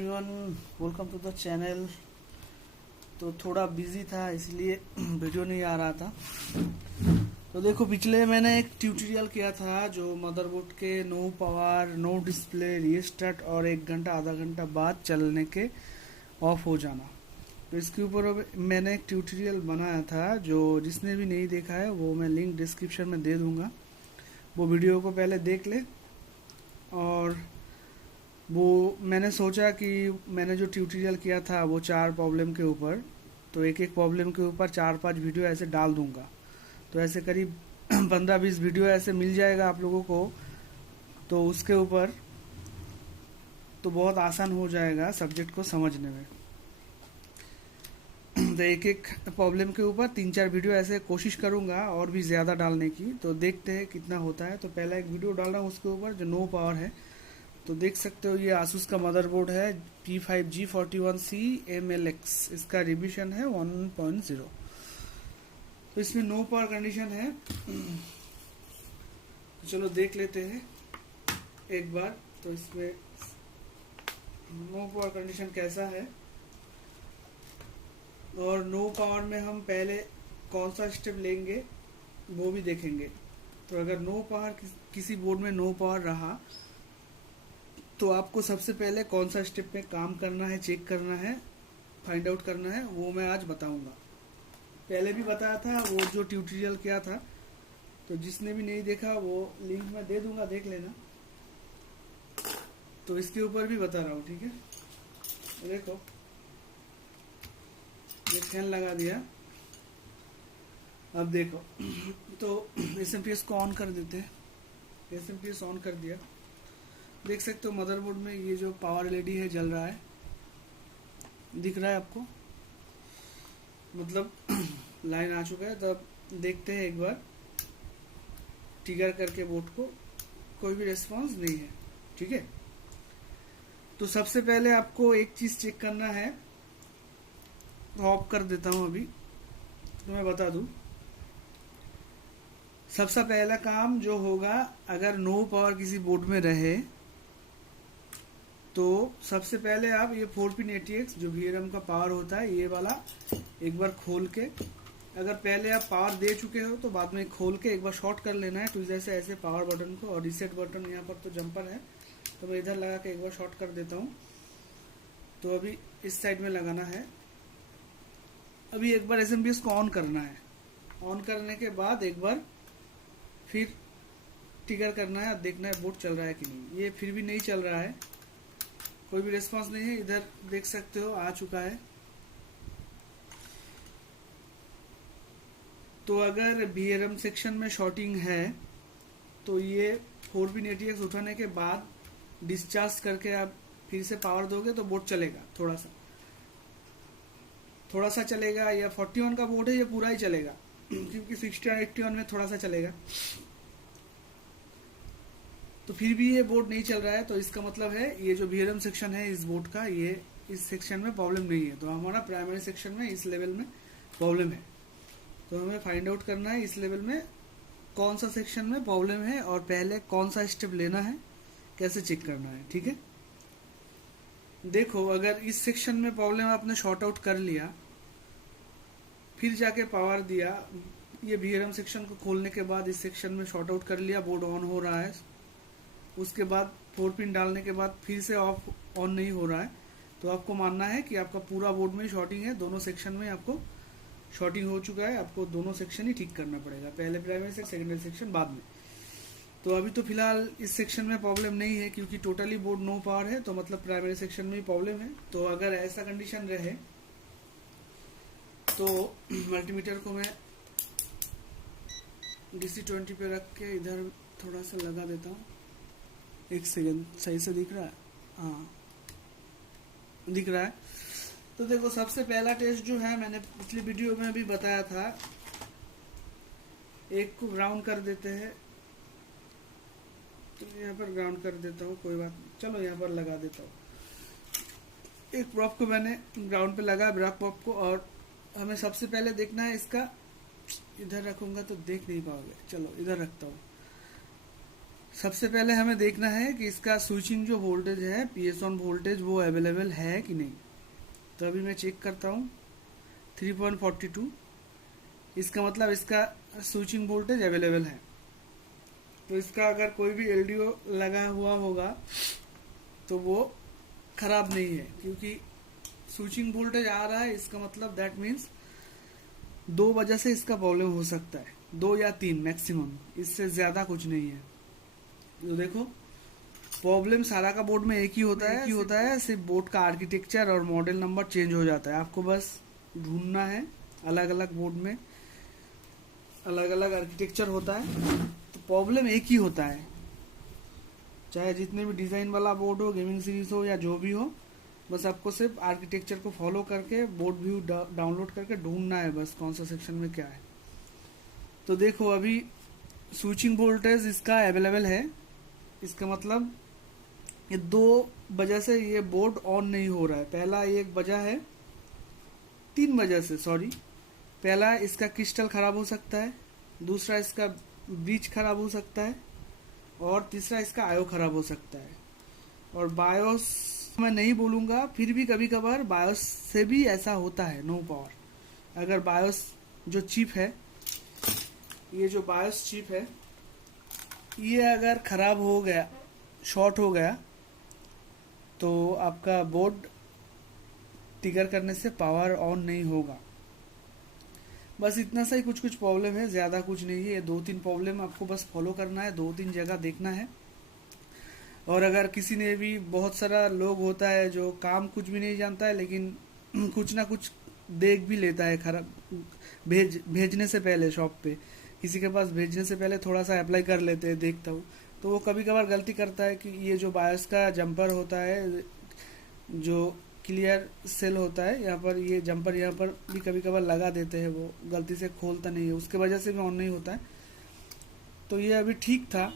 Everyone, welcome to the channel. तो थोड़ा busy था इसलिए वीडियो नहीं आ रहा था। तो देखो, पिछले मैंने एक ट्यूटोरियल किया था जो मदरबोर्ड के no power, no display, restart और 1 घंटा आधा घंटा बाद चलने के ऑफ हो जाना। तो इसके ऊपर अब मैंने एक ट्यूटोरियल बनाया था, जो जिसने भी नहीं देखा है वो मैं लिंक डिस्क्रिप्शन में दे दूंगा। वो वीडियो को पहले देख ले। और वो मैंने सोचा कि मैंने जो ट्यूटोरियल किया था वो 4 प्रॉब्लम के ऊपर, तो एक एक प्रॉब्लम के ऊपर 4-5 वीडियो ऐसे डाल दूंगा। तो ऐसे करीब 15-20 वीडियो ऐसे मिल जाएगा आप लोगों को। तो उसके ऊपर तो बहुत आसान हो जाएगा सब्जेक्ट को समझने में। तो एक एक प्रॉब्लम के ऊपर 3-4 वीडियो ऐसे कोशिश करूंगा और भी ज़्यादा डालने की। तो देखते हैं कितना होता है। तो पहला एक वीडियो डाल रहा हूँ उसके ऊपर जो नो पावर है। तो देख सकते हो ये आसूस का मदरबोर्ड है P5G41C MLX। इसका रिविजन है 1.0। तो इसमें नो पावर कंडीशन है। तो चलो देख लेते हैं एक बार। तो इसमें नो पावर कंडीशन कैसा है और नो पावर में हम पहले कौन सा स्टेप लेंगे वो भी देखेंगे। तो अगर नो पावर किसी बोर्ड में नो पावर रहा तो आपको सबसे पहले कौन सा स्टेप में काम करना है, चेक करना है, फाइंड आउट करना है, वो मैं आज बताऊंगा। पहले भी बताया था वो जो ट्यूटोरियल किया था। तो जिसने भी नहीं देखा वो लिंक मैं दे दूंगा, देख लेना। तो इसके ऊपर भी बता रहा हूँ, ठीक है। देखो, ये फैन लगा दिया। अब देखो तो एसएमपीएस को ऑन कर देते हैं। एसएमपीएस ऑन कर दिया। देख सकते हो मदरबोर्ड में ये जो पावर एलईडी है जल रहा है, दिख रहा है आपको, मतलब लाइन आ चुका है। तो अब देखते हैं एक बार ट्रिगर करके बोर्ड को, कोई भी रेस्पॉन्स नहीं है, ठीक है। तो सबसे पहले आपको एक चीज चेक करना है। ऑफ कर देता हूं अभी, तो मैं बता दूं। सबसे पहला काम जो होगा, अगर नो पावर किसी बोर्ड में रहे तो सबसे पहले आप ये 4 पिन ATX जो VRM का पावर होता है ये वाला एक बार खोल के, अगर पहले आप पावर दे चुके हो तो बाद में खोल के एक बार शॉर्ट कर लेना है। तो जैसे ऐसे पावर बटन को, और रीसेट बटन यहाँ पर तो जंपर है तो मैं इधर लगा के एक बार शॉर्ट कर देता हूँ। तो अभी इस साइड में लगाना है। अभी एक बार SMPS को ऑन करना है। ऑन करने के बाद एक बार फिर ट्रिगर करना है, देखना है बोर्ड चल रहा है कि नहीं। ये फिर भी नहीं चल रहा है, कोई भी रिस्पांस नहीं है। इधर देख सकते हो आ चुका है। तो अगर VRM सेक्शन में शॉर्टिंग है तो ये 4 पिन ATX उठाने के बाद डिस्चार्ज करके आप फिर से पावर दोगे तो बोर्ड चलेगा। थोड़ा सा चलेगा। या 41 का बोर्ड है, ये पूरा ही चलेगा क्योंकि 60 और 81 में थोड़ा सा चलेगा। तो फिर भी ये बोर्ड नहीं चल रहा है तो इसका मतलब है ये जो VRM सेक्शन है इस बोर्ड का, ये इस सेक्शन में प्रॉब्लम नहीं है। तो हमारा प्राइमरी सेक्शन में इस लेवल में प्रॉब्लम है। तो हमें फाइंड आउट करना है इस लेवल में कौन सा सेक्शन में प्रॉब्लम है और पहले कौन सा स्टेप लेना है, कैसे चेक करना है, ठीक है। देखो, अगर इस सेक्शन में प्रॉब्लम आपने शॉर्ट आउट कर लिया, फिर जाके पावर दिया, ये VRM सेक्शन को खोलने के बाद इस सेक्शन में शॉर्ट आउट कर लिया, बोर्ड ऑन हो रहा है। उसके बाद 4 पिन डालने के बाद फिर से ऑफ ऑन नहीं हो रहा है, तो आपको मानना है कि आपका पूरा बोर्ड में शॉर्टिंग है। दोनों सेक्शन में आपको शॉर्टिंग हो चुका है। आपको दोनों सेक्शन ही ठीक करना पड़ेगा, पहले प्राइमरी से सेकेंडरी सेक्शन बाद में। तो अभी तो फिलहाल इस सेक्शन में प्रॉब्लम नहीं है क्योंकि टोटली बोर्ड नो पावर है, तो मतलब प्राइमरी सेक्शन में ही प्रॉब्लम है। तो अगर ऐसा कंडीशन रहे तो मल्टीमीटर को मैं DC20 पे रख के इधर थोड़ा सा लगा देता हूँ। एक सेकेंड, सही से दिख रहा है? हाँ, दिख रहा है। तो देखो, सबसे पहला टेस्ट जो है मैंने पिछली वीडियो में भी बताया था। एक को ग्राउंड कर देते हैं। तो यहाँ पर ग्राउंड कर देता हूँ, कोई बात नहीं। चलो यहाँ पर लगा देता हूँ। एक प्रॉप को मैंने ग्राउंड पे लगा, ब्रैक प्रॉप को। और हमें सबसे पहले देखना है इसका, इधर रखूंगा तो देख नहीं पाओगे, चलो इधर रखता हूँ। सबसे पहले हमें देखना है कि इसका स्विचिंग जो वोल्टेज है, पीएस ऑन वोल्टेज, वो अवेलेबल है कि नहीं। तो अभी मैं चेक करता हूँ 3.42, इसका मतलब इसका स्विचिंग वोल्टेज अवेलेबल है। तो इसका अगर कोई भी एलडीओ लगा हुआ होगा तो वो खराब नहीं है, क्योंकि स्विचिंग वोल्टेज आ रहा है, इसका मतलब दैट मीन्स 2 वजह से इसका प्रॉब्लम हो सकता है, 2 या 3 मैक्सिमम, इससे ज्यादा कुछ नहीं है। तो देखो प्रॉब्लम सारा का बोर्ड में एक ही होता है, सिर्फ बोर्ड का आर्किटेक्चर और मॉडल नंबर चेंज हो जाता है। आपको बस ढूंढना है, अलग अलग बोर्ड में अलग अलग आर्किटेक्चर होता है, तो प्रॉब्लम एक ही होता है, चाहे जितने भी डिजाइन वाला बोर्ड हो, गेमिंग सीरीज हो या जो भी हो। बस आपको सिर्फ आर्किटेक्चर को फॉलो करके बोर्ड व्यू डाउनलोड करके ढूंढना है बस कौन सा सेक्शन में क्या है। तो देखो अभी स्विचिंग वोल्टेज इसका अवेलेबल है, इसका मतलब ये 2 वजह से ये बोर्ड ऑन नहीं हो रहा है। पहला एक वजह है, 3 वजह से, सॉरी। पहला इसका क्रिस्टल खराब हो सकता है, दूसरा इसका ब्रिज खराब हो सकता है, और तीसरा इसका आयो खराब हो सकता है। और बायोस मैं नहीं बोलूंगा, फिर भी कभी कभार बायोस से भी ऐसा होता है, नो पावर। अगर बायोस जो चिप है, ये जो बायोस चिप है, ये अगर खराब हो गया, शॉर्ट हो गया, तो आपका बोर्ड ट्रिगर करने से पावर ऑन नहीं होगा। बस इतना सा ही कुछ प्रॉब्लम है, ज्यादा कुछ नहीं है। ये 2-3 प्रॉब्लम आपको बस फॉलो करना है, 2-3 जगह देखना है। और अगर किसी ने भी, बहुत सारा लोग होता है जो काम कुछ भी नहीं जानता है, लेकिन कुछ ना कुछ देख भी लेता है, खराब भेजने से पहले शॉप पे, किसी के पास भेजने से पहले थोड़ा सा अप्लाई कर लेते हैं, देखता हूँ। तो वो कभी कभार गलती करता है कि ये जो बायोस का जंपर होता है, जो क्लियर सेल होता है, यहाँ पर ये जंपर यहाँ पर भी कभी कभार लगा देते हैं, वो गलती से खोलता नहीं है, उसके वजह से भी ऑन नहीं होता है। तो ये अभी ठीक था।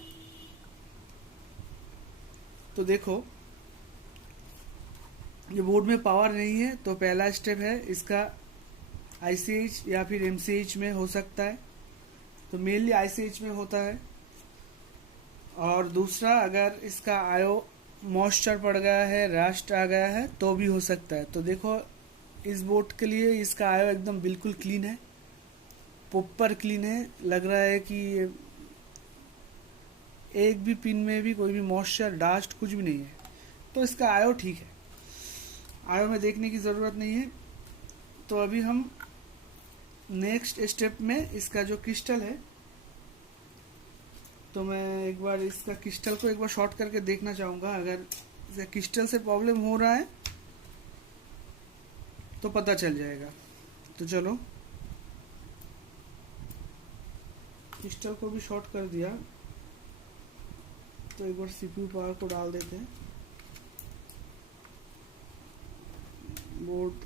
तो देखो ये बोर्ड में पावर नहीं है, तो पहला स्टेप है इसका आईसीएच या फिर एमसीएच में हो सकता है, तो मेनली आईसीएच में होता है। और दूसरा, अगर इसका आयो मॉइस्चर पड़ गया है, रस्ट आ गया है, तो भी हो सकता है। तो देखो इस बोर्ड के लिए इसका आयो एकदम बिल्कुल क्लीन है, प्रॉपर क्लीन है, लग रहा है कि एक भी पिन में भी कोई भी मॉइस्चर, डस्ट कुछ भी नहीं है, तो इसका आयो ठीक है, आयो में देखने की ज़रूरत नहीं है। तो अभी हम नेक्स्ट स्टेप में इसका जो क्रिस्टल है, तो मैं एक बार इसका क्रिस्टल को एक बार शॉर्ट करके देखना चाहूँगा। अगर इसका क्रिस्टल से प्रॉब्लम हो रहा है तो पता चल जाएगा। तो चलो क्रिस्टल को भी शॉर्ट कर दिया, तो एक बार सीपीयू पावर को डाल देते हैं। बोर्ड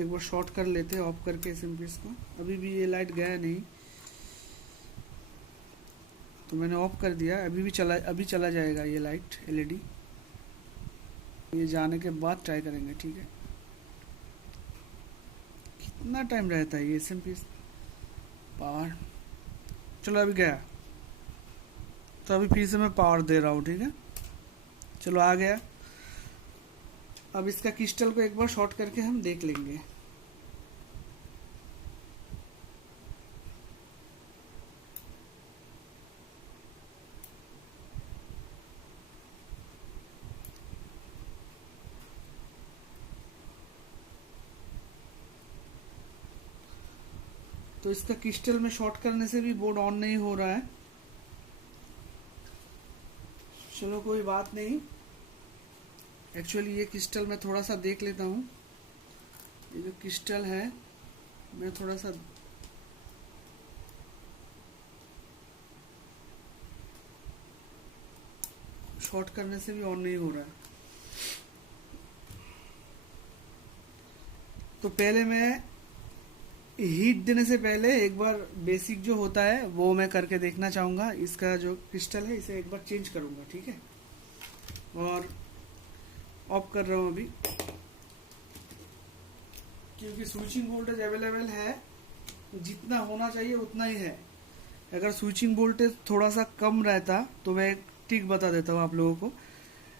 एक बार शॉर्ट कर लेते हैं ऑफ करके एसएमपीएस को। अभी भी ये लाइट गया नहीं, तो मैंने ऑफ कर दिया, अभी चला जाएगा ये लाइट एलईडी। ये जाने के बाद ट्राई करेंगे, ठीक है। कितना टाइम रहता है ये एसएमपीएस पावर। चलो अभी गया, तो अभी फिर से मैं पावर दे रहा हूँ, ठीक है। चलो आ गया। अब इसका क्रिस्टल को एक बार शॉर्ट करके हम देख लेंगे। तो इसका क्रिस्टल में शॉर्ट करने से भी बोर्ड ऑन नहीं हो रहा है। चलो कोई बात नहीं। एक्चुअली ये क्रिस्टल मैं थोड़ा सा देख लेता हूँ। ये जो क्रिस्टल है मैं थोड़ा सा शॉर्ट करने से भी ऑन नहीं हो रहा है। तो पहले मैं हीट देने से पहले एक बार बेसिक जो होता है वो मैं करके देखना चाहूँगा। इसका जो क्रिस्टल है इसे एक बार चेंज करूँगा, ठीक है। और ऑफ कर रहा हूँ अभी, क्योंकि स्विचिंग वोल्टेज अवेलेबल है, जितना होना चाहिए उतना ही है। अगर स्विचिंग वोल्टेज थोड़ा सा कम रहता तो मैं एक ट्रिक बता देता हूँ आप लोगों को।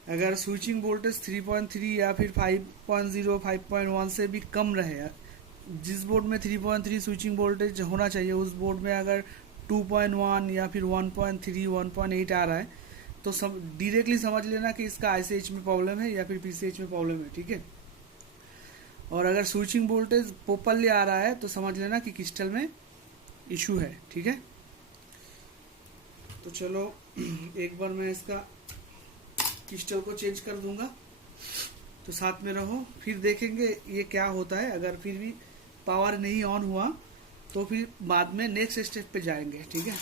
अगर स्विचिंग वोल्टेज 3.3 या फिर 5.0 5.1 से भी कम रहे, जिस बोर्ड में 3.3 स्विचिंग वोल्टेज होना चाहिए उस बोर्ड में अगर 2.1 या फिर 1.3 1.8 आ रहा है तो डायरेक्टली समझ लेना कि इसका आईसीएच में प्रॉब्लम है या फिर पीसीएच में प्रॉब्लम है, ठीक है। और अगर स्विचिंग वोल्टेज प्रॉपरली आ रहा है तो समझ लेना कि क्रिस्टल में इशू है, ठीक है। तो चलो एक बार मैं इसका क्रिस्टल को चेंज कर दूंगा, तो साथ में रहो, फिर देखेंगे ये क्या होता है। अगर फिर भी पावर नहीं ऑन हुआ तो फिर बाद में नेक्स्ट स्टेप पे जाएंगे, ठीक है।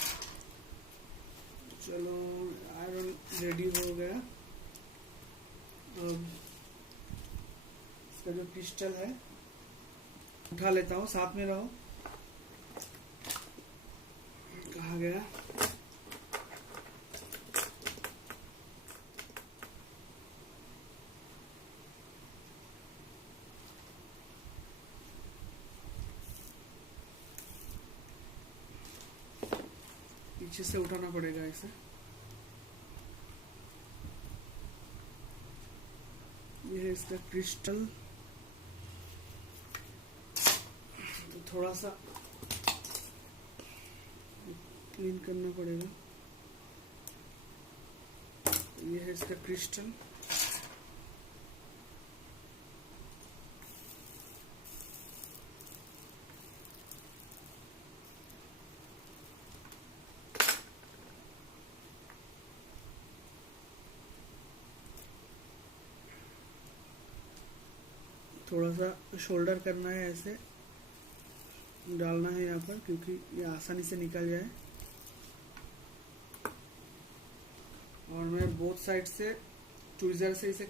चलो आयरन रेडी हो गया। अब इसका जो क्रिस्टल है उठा लेता हूँ, साथ में रहो। कहाँ गया? पीछे से उठाना पड़ेगा इसे। ये है इसका क्रिस्टल, तो थोड़ा सा क्लीन करना पड़ेगा। ये है इसका क्रिस्टल। थोड़ा सा शोल्डर करना है, ऐसे डालना है यहाँ पर, क्योंकि ये आसानी से निकल जाए। और मैं बोथ साइड से ट्विज़र से इसे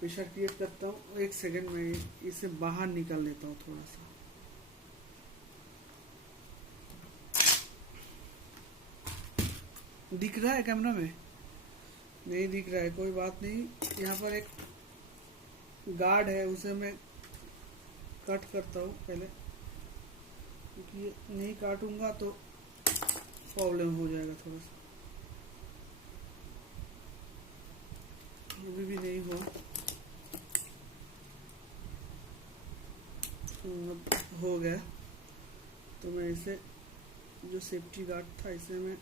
प्रेशर क्रिएट करता हूँ। एक सेकंड में इसे बाहर निकाल लेता हूँ थोड़ा सा। दिख रहा है कैमरा में? नहीं दिख रहा है, कोई बात नहीं। यहाँ पर एक गार्ड है, उसे मैं कट करता हूँ पहले, क्योंकि ये नहीं काटूंगा तो प्रॉब्लम हो जाएगा थोड़ा सा। अभी भी नहीं हुआ, अब हो गया। तो मैं इसे जो सेफ्टी गार्ड था इसे मैं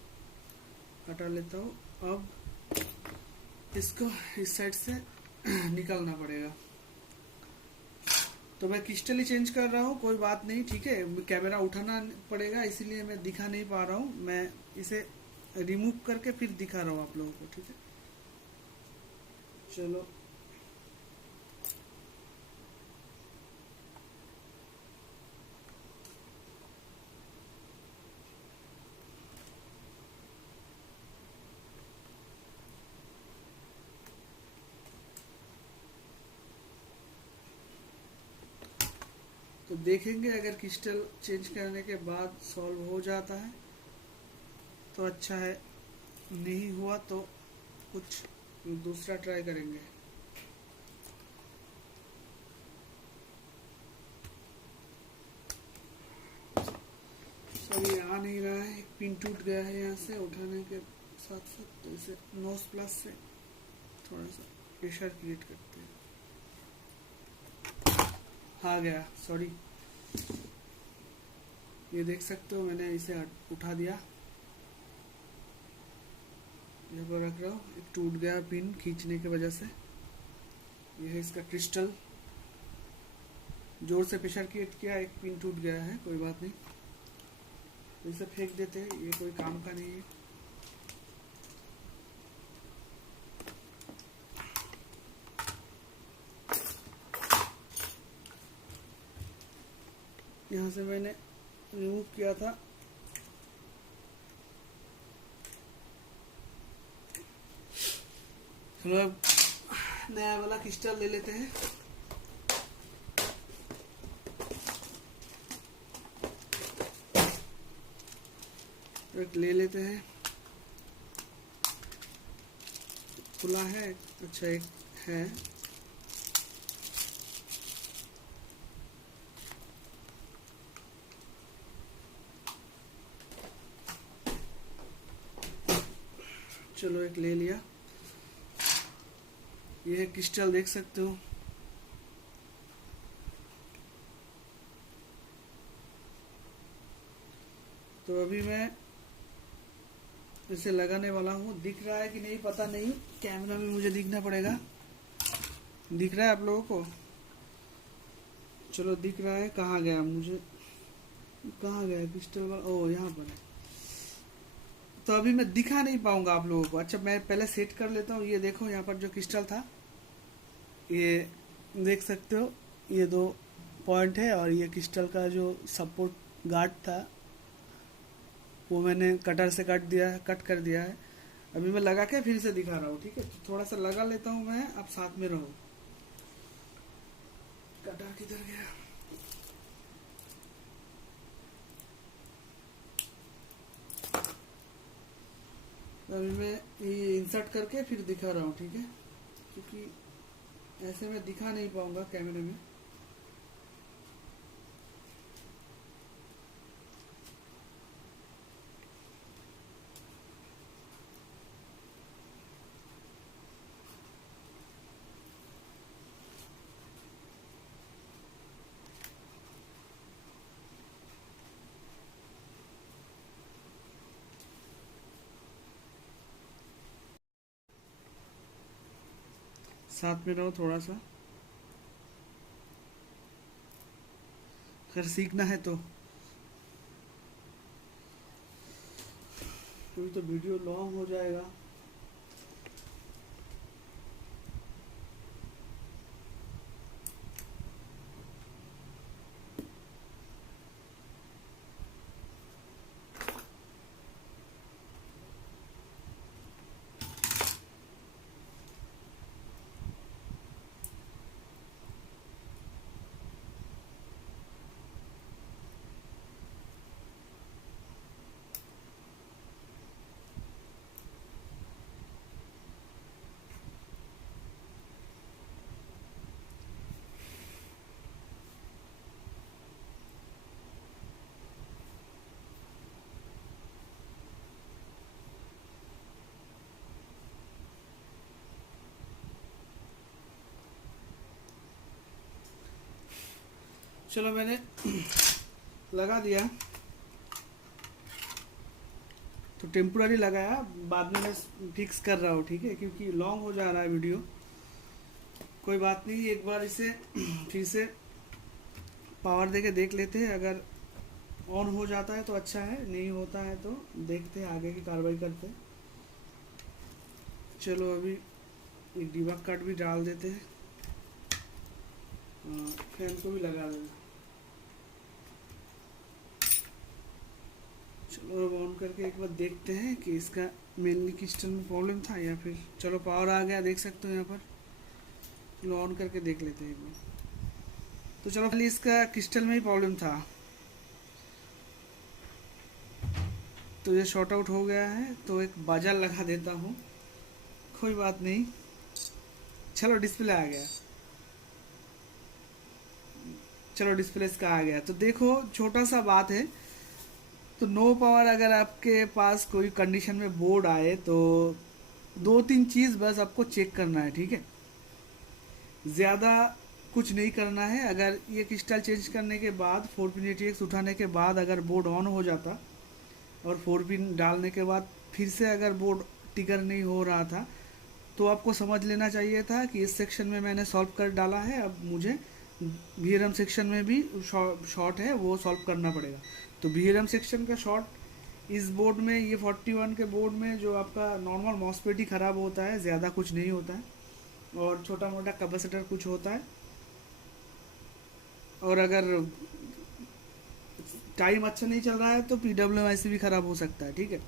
हटा लेता हूँ। अब इसको इस साइड से निकालना पड़ेगा। तो मैं क्रिस्टल ही चेंज कर रहा हूँ, कोई बात नहीं, ठीक है। कैमरा उठाना पड़ेगा इसीलिए मैं दिखा नहीं पा रहा हूँ। मैं इसे रिमूव करके फिर दिखा रहा हूँ आप लोगों को, ठीक है। चलो तो देखेंगे, अगर क्रिस्टल चेंज करने के बाद सॉल्व हो जाता है तो अच्छा है, नहीं हुआ तो कुछ दूसरा ट्राई करेंगे। सर ये आ नहीं रहा है, एक पिन टूट गया है यहाँ से उठाने के साथ साथ। तो इसे नोज प्लस से थोड़ा सा प्रेशर क्रिएट करते हैं। आ गया, सॉरी। ये देख सकते हो मैंने इसे उठा दिया, यहाँ पर रख रहा हूँ। एक टूट गया पिन खींचने की वजह से। यह है इसका क्रिस्टल, जोर से प्रेशर क्रिएट किया, एक पिन टूट गया है, कोई बात नहीं। तो इसे फेंक देते हैं, ये कोई काम का नहीं है। यहाँ से मैंने रिमूव किया था। चलो अब नया वाला क्रिस्टल ले लेते हैं। एक ले लेते हैं, खुला है, अच्छा एक है। चलो एक ले लिया। ये है क्रिस्टल, देख सकते हो। तो अभी मैं इसे लगाने वाला हूँ। दिख रहा है कि नहीं पता नहीं, कैमरा में मुझे दिखना पड़ेगा। दिख रहा है आप लोगों को? चलो दिख रहा है। कहाँ गया मुझे, कहाँ गया क्रिस्टल वाला? ओ यहाँ पर है। तो अभी मैं दिखा नहीं पाऊंगा आप लोगों को। अच्छा मैं पहले सेट कर लेता हूँ। ये देखो यहाँ पर जो क्रिस्टल था, ये देख सकते हो, ये दो पॉइंट है, और ये क्रिस्टल का जो सपोर्ट गार्ड था वो मैंने कटर से कट कर दिया है। अभी मैं लगा के फिर से दिखा रहा हूँ, ठीक है? तो थोड़ा सा लगा लेता हूँ मैं, आप साथ में रहो। कटर किधर गया? अभी मैं ये इंसर्ट करके फिर दिखा रहा हूँ, ठीक है? क्योंकि ऐसे मैं दिखा नहीं पाऊंगा कैमरे में। साथ में रहो थोड़ा सा, अगर सीखना है तो। अभी तो वीडियो लॉन्ग हो जाएगा। चलो मैंने लगा दिया, तो टेम्पोररी लगाया, बाद में मैं फिक्स कर रहा हूँ, ठीक है? क्योंकि लॉन्ग हो जा रहा है वीडियो। कोई बात नहीं, एक बार इसे फिर से पावर देके देख लेते हैं। अगर ऑन हो जाता है तो अच्छा है, नहीं होता है तो देखते हैं, आगे की कार्रवाई करते हैं। चलो अभी एक डिबग कट भी डाल देते हैं, फैन को भी लगा देना। चलो अब ऑन करके एक बार देखते हैं कि इसका मेनली क्रिस्टल में प्रॉब्लम था या फिर। चलो पावर आ गया, देख सकते हो यहाँ पर। चलो ऑन करके देख लेते हैं एक बार। तो चलो खाली इसका क्रिस्टल में ही प्रॉब्लम था, तो ये शॉर्ट आउट हो गया है। तो एक बाजार लगा देता हूँ, कोई बात नहीं। चलो डिस्प्ले आ गया, चलो डिस्प्ले इसका आ गया। तो देखो छोटा सा बात है, तो नो पावर अगर आपके पास कोई कंडीशन में बोर्ड आए तो दो तीन चीज़ बस आपको चेक करना है, ठीक है? ज़्यादा कुछ नहीं करना है। अगर ये क्रिस्टल चेंज करने के बाद 4 पिन ATX उठाने के बाद अगर बोर्ड ऑन हो जाता और 4 पिन डालने के बाद फिर से अगर बोर्ड टिकर नहीं हो रहा था, तो आपको समझ लेना चाहिए था कि इस सेक्शन में मैंने सॉल्व कर डाला है, अब मुझे VRM सेक्शन में भी शॉर्ट है वो सॉल्व करना पड़ेगा। तो VRM सेक्शन का शॉर्ट इस बोर्ड में, ये 41 के बोर्ड में जो आपका नॉर्मल मॉसफेट ही ख़राब होता है, ज़्यादा कुछ नहीं होता है, और छोटा मोटा कैपेसिटर कुछ होता है। और अगर टाइम अच्छा नहीं चल रहा है तो PWM भी ख़राब हो सकता है, ठीक है?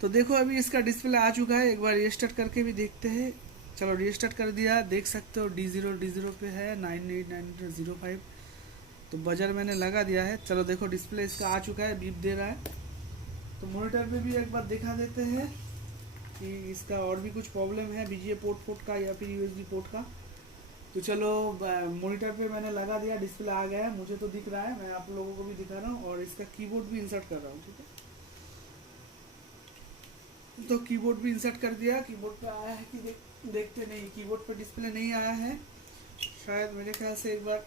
तो देखो अभी इसका डिस्प्ले आ चुका है, एक बार रीस्टार्ट करके भी देखते हैं। चलो रीस्टार्ट कर दिया, देख सकते हो D0 पे है 989005। तो बजर मैंने लगा दिया है। चलो देखो डिस्प्ले इसका आ चुका है, बीप दे रहा है। तो मॉनिटर पे भी एक बार दिखा देते हैं कि इसका और भी कुछ प्रॉब्लम है VGA पोर्ट का या फिर USB पोर्ट का। तो चलो मॉनिटर पे मैंने लगा दिया, डिस्प्ले आ गया है, मुझे तो दिख रहा है, मैं आप लोगों को भी दिखा रहा हूँ, और इसका कीबोर्ड भी इंसर्ट कर रहा हूँ, ठीक है? तो कीबोर्ड भी इंसर्ट कर दिया। कीबोर्ड पे आया है कि देखते नहीं, कीबोर्ड पे डिस्प्ले नहीं आया है शायद, मेरे ख्याल से एक बार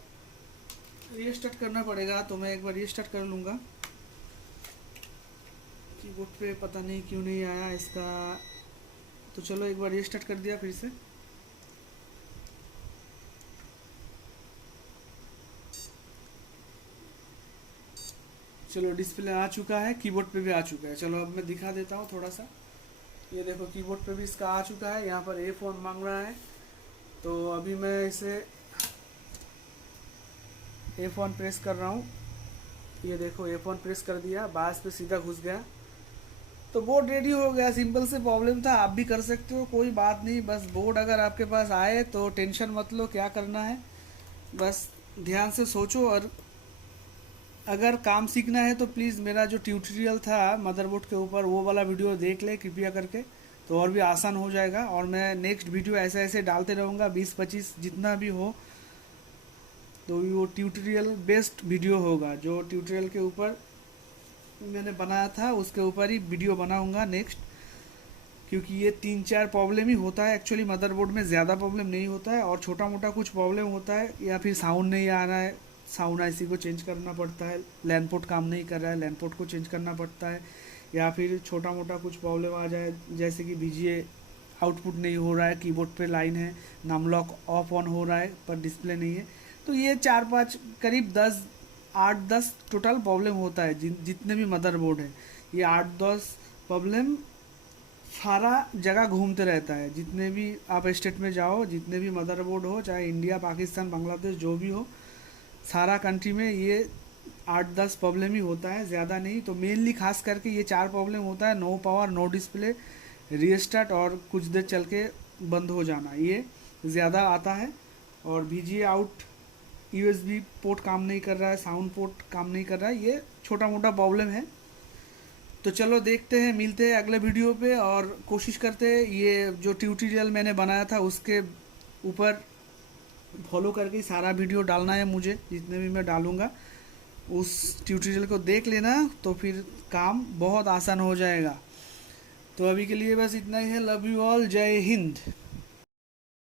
रीस्टार्ट करना पड़ेगा, तो मैं एक बार रीस्टार्ट कर लूँगा। कीबोर्ड पे पता नहीं क्यों नहीं आया इसका, तो चलो एक बार रीस्टार्ट कर दिया फिर से। चलो डिस्प्ले आ चुका है, कीबोर्ड पे भी आ चुका है। चलो अब मैं दिखा देता हूँ थोड़ा सा। ये देखो कीबोर्ड पे भी इसका आ चुका है, यहाँ पर ए फोन मांग रहा है, तो अभी मैं इसे ए फोन प्रेस कर रहा हूँ। ये देखो ए फोन प्रेस कर दिया, बास पे सीधा घुस गया, तो बोर्ड रेडी हो गया। सिंपल से प्रॉब्लम था, आप भी कर सकते हो, कोई बात नहीं। बस बोर्ड अगर आपके पास आए तो टेंशन मत लो, क्या करना है बस ध्यान से सोचो। और अगर काम सीखना है तो प्लीज़ मेरा जो ट्यूटोरियल था मदरबोर्ड के ऊपर वो वाला वीडियो देख ले कृपया करके, तो और भी आसान हो जाएगा। और मैं नेक्स्ट वीडियो ऐसे ऐसे डालते रहूँगा, 20-25 जितना भी हो, तो वो ट्यूटोरियल बेस्ड वीडियो होगा। जो ट्यूटोरियल के ऊपर मैंने बनाया था उसके ऊपर ही वीडियो बनाऊंगा नेक्स्ट, क्योंकि ये 3-4 प्रॉब्लम ही होता है एक्चुअली मदरबोर्ड में, ज़्यादा प्रॉब्लम नहीं होता है। और छोटा मोटा कुछ प्रॉब्लम होता है, या फिर साउंड नहीं आ रहा है, साउंड आईसी को चेंज करना पड़ता है, लैन पोर्ट काम नहीं कर रहा है, लैन पोर्ट को चेंज करना पड़ता है, या फिर छोटा मोटा कुछ प्रॉब्लम आ जाए जैसे कि बीजीए आउटपुट नहीं हो रहा है, कीबोर्ड पे लाइन है, नाम लॉक ऑफ ऑन हो रहा है पर डिस्प्ले नहीं है। तो ये 4-5 करीब 8-10 टोटल प्रॉब्लम होता है जितने भी मदरबोर्ड है। ये 8-10 प्रॉब्लम सारा जगह घूमते रहता है, जितने भी आप स्टेट में जाओ, जितने भी मदरबोर्ड हो, चाहे इंडिया पाकिस्तान बांग्लादेश जो भी हो, सारा कंट्री में ये 8-10 प्रॉब्लम ही होता है, ज़्यादा नहीं। तो मेनली खास करके ये 4 प्रॉब्लम होता है, no power, no display, restart और कुछ देर चल के बंद हो जाना, ये ज़्यादा आता है। और VGA आउट, USB पोर्ट काम नहीं कर रहा है, साउंड पोर्ट काम नहीं कर रहा है, ये छोटा मोटा प्रॉब्लम है। तो चलो देखते हैं, मिलते हैं अगले वीडियो पे, और कोशिश करते हैं ये जो ट्यूटोरियल मैंने बनाया था उसके ऊपर फॉलो करके ही सारा वीडियो डालना है मुझे, जितने भी मैं डालूँगा उस ट्यूटोरियल को देख लेना, तो फिर काम बहुत आसान हो जाएगा। तो अभी के लिए बस इतना ही है। लव यू ऑल, जय हिंद।